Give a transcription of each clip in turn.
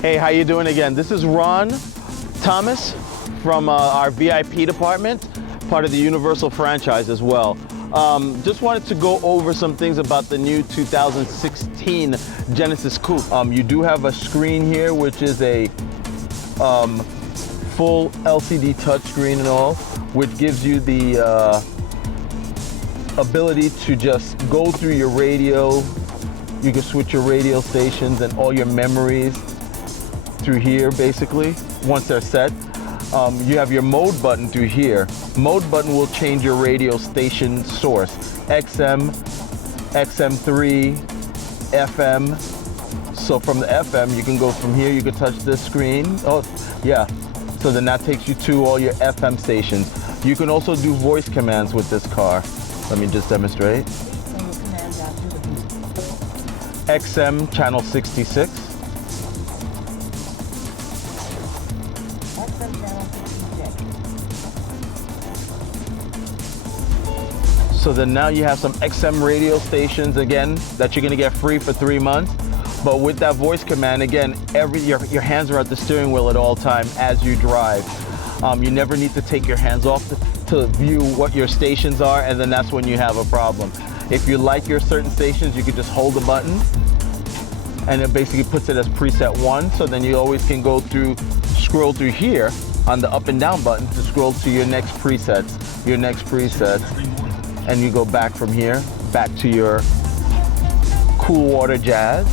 Hey, how you doing again? This is Ron Thomas from our VIP department, part of the Universal franchise as well. Just wanted to go over some things about the new 2016 Genesis Coupe. You do have a screen here, which is a full LCD touchscreen and all, which gives you the ability to just go through your radio. You can switch your radio stations and all your memories through here, basically, once they're set. You have your mode button through here. Mode button will change your radio station source. XM, XM3, FM. So from the FM, you can go from here, you can touch this screen. Oh, yeah. So then that takes you to all your FM stations. You can also do voice commands with this car. Let me just demonstrate. XM channel 66. So then now you have some XM radio stations again that you're gonna get free for 3 months. But with that voice command, again, your hands are at the steering wheel at all time as you drive. You never need to take your hands off to view what your stations are, and then that's when you have a problem. If you like your certain stations, you can just hold the button and it basically puts it as preset 1. So then you always can go through, scroll through here on the up and down button to scroll to your next presets, and you go back from here, back to your cool water jazz.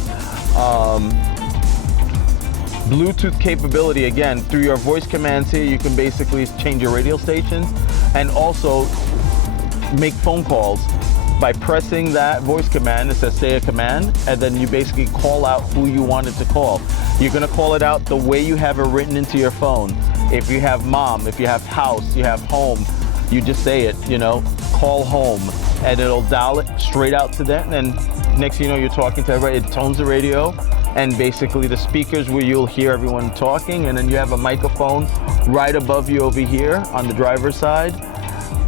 Bluetooth capability, again, through your voice commands here, you can basically change your radio stations and also make phone calls. By pressing that voice command, it says say a command, and then you basically call out who you wanted to call. You're gonna call it out the way you have it written into your phone. If you have mom, if you have house, you have home, you just say it, you know, call home, and it'll dial it straight out to them, and next thing you know, you're talking to everybody. It tones the radio, and basically the speakers where you'll hear everyone talking, and then you have a microphone right above you over here on the driver's side,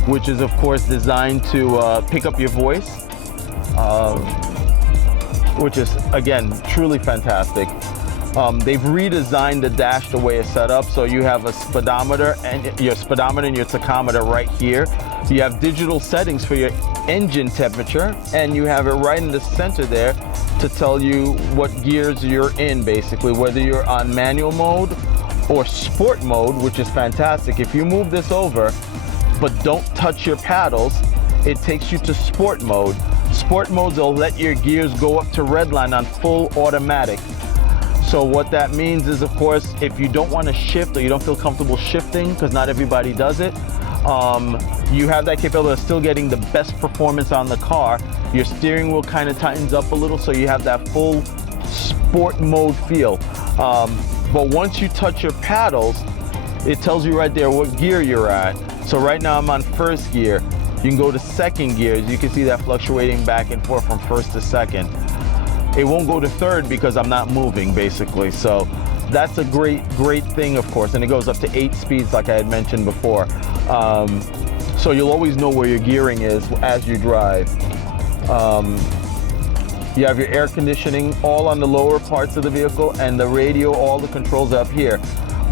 which is of course designed to pick up your voice, which is again truly fantastic. They've redesigned the dash the way it's set up, so you have a speedometer and your tachometer right here. You have digital settings for your engine temperature, and you have it right in the center there to tell you what gears you're in, basically, whether you're on manual mode or sport mode, which is fantastic. If you move this over but don't touch your paddles, it takes you to sport mode. Sport mode will let your gears go up to redline on full automatic. So what that means is, of course, if you don't want to shift or you don't feel comfortable shifting, because not everybody does it, you have that capability of still getting the best performance on the car. Your steering wheel kind of tightens up a little, so you have that full sport mode feel. But once you touch your paddles, it tells you right there what gear you're at. So right now I'm on first gear. You can go to second gear. You can see that fluctuating back and forth from first to second. It won't go to third because I'm not moving, basically. So that's a great thing, of course. And it goes up to 8 speeds, like I had mentioned before. So you'll always know where your gearing is as you drive. You have your air conditioning all on the lower parts of the vehicle, and the radio, all the controls up here.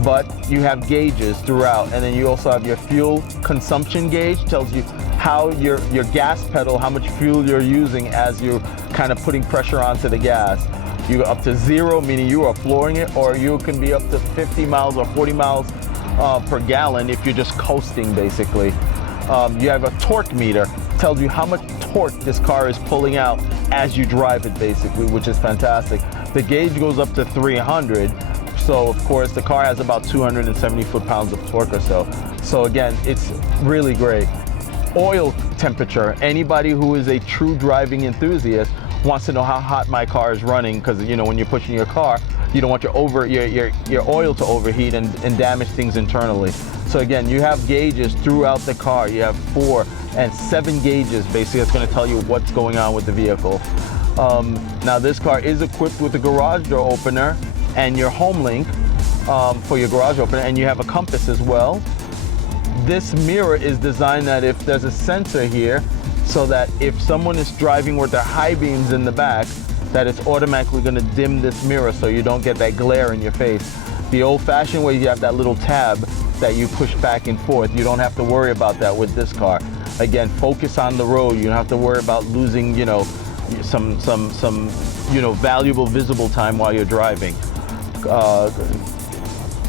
But you have gauges throughout, and then you also have your fuel consumption gauge, tells you how your gas pedal, how much fuel you're using as you're kind of putting pressure onto the gas. You go up to 0, meaning you are flooring it, or you can be up to 50 miles or 40 miles per gallon if you're just coasting, basically. You have a torque meter, tells you how much torque this car is pulling out as you drive it, basically, which is fantastic. The gauge goes up to 300. So of course the car has about 270 foot-pounds of torque or so. So again, it's really great. Oil temperature. Anybody who is a true driving enthusiast wants to know how hot my car is running, because you know when you're pushing your car, you don't want your oil to overheat and damage things internally. So again, you have gauges throughout the car. You have 4 and 7 gauges basically that's going to tell you what's going on with the vehicle. Now this car is equipped with a garage door opener and your home link for your garage opener, and you have a compass as well. This mirror is designed that if there's a sensor here, so that if someone is driving with their high beams in the back, that it's automatically going to dim this mirror so you don't get that glare in your face. The old-fashioned way, you have that little tab that you push back and forth. You don't have to worry about that with this car. Again, focus on the road. You don't have to worry about losing, you know, some valuable visible time while you're driving.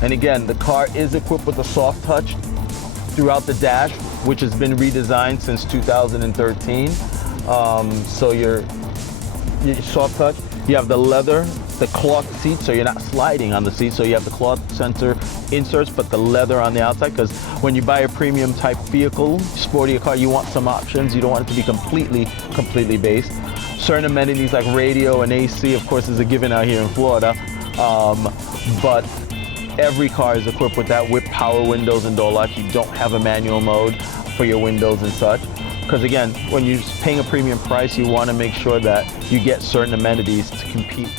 And again, the car is equipped with a soft touch throughout the dash, which has been redesigned since 2013. So your soft touch, you have the leather, the cloth seat, so you're not sliding on the seat. So you have the cloth sensor inserts, but the leather on the outside, because when you buy a premium type vehicle, sporty car, you want some options. You don't want it to be completely based. Certain amenities like radio and AC, of course, is a given out here in Florida. But every car is equipped with that, with power windows and door locks. You don't have a manual mode for your windows and such. Because again, when you're paying a premium price, you want to make sure that you get certain amenities to compete